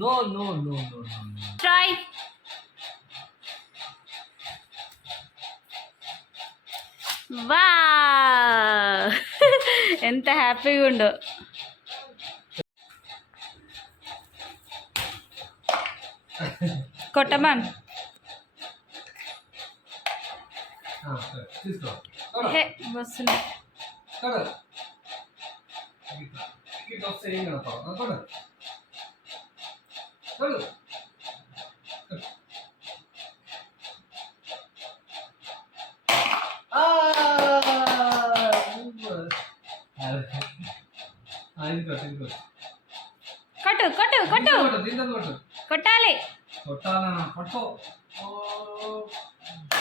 No, no, no, no, no, no. Try. Wow. ఎంత హ్యాపీగా ఉండు. కొట్టమన్. హే వస్తున్నా. కట్టు కట్టు కట్టు కొట్టాలి.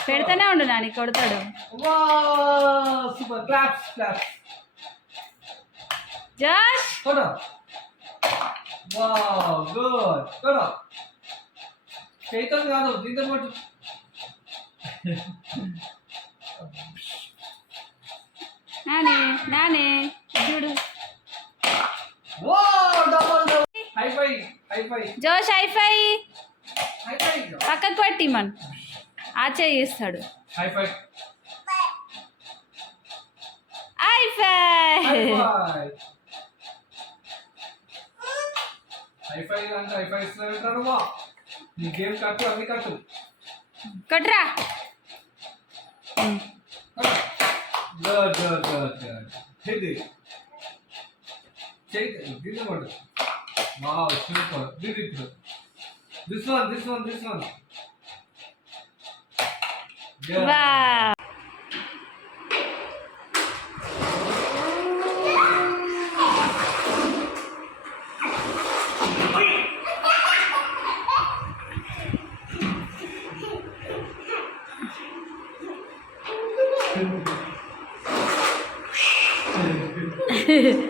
పెడతానే ఉండు నాని కొడతాడు. జోష్ చైతన్ కాదు దీంతో పట్టు. నాని నాని చూడు. జోష్ హైఫై పక్కకు పట్టి మన ఆచే చేస్తాడు. హైఫై అంటే హైఫై ఇస్తున్నాడు. నీ గేమ్ కట్టు అన్ని కట్టు కట్టురా. దీంతో పట్టు. Wow, super. Beautiful. This one. Yeah. Wow. Hehehe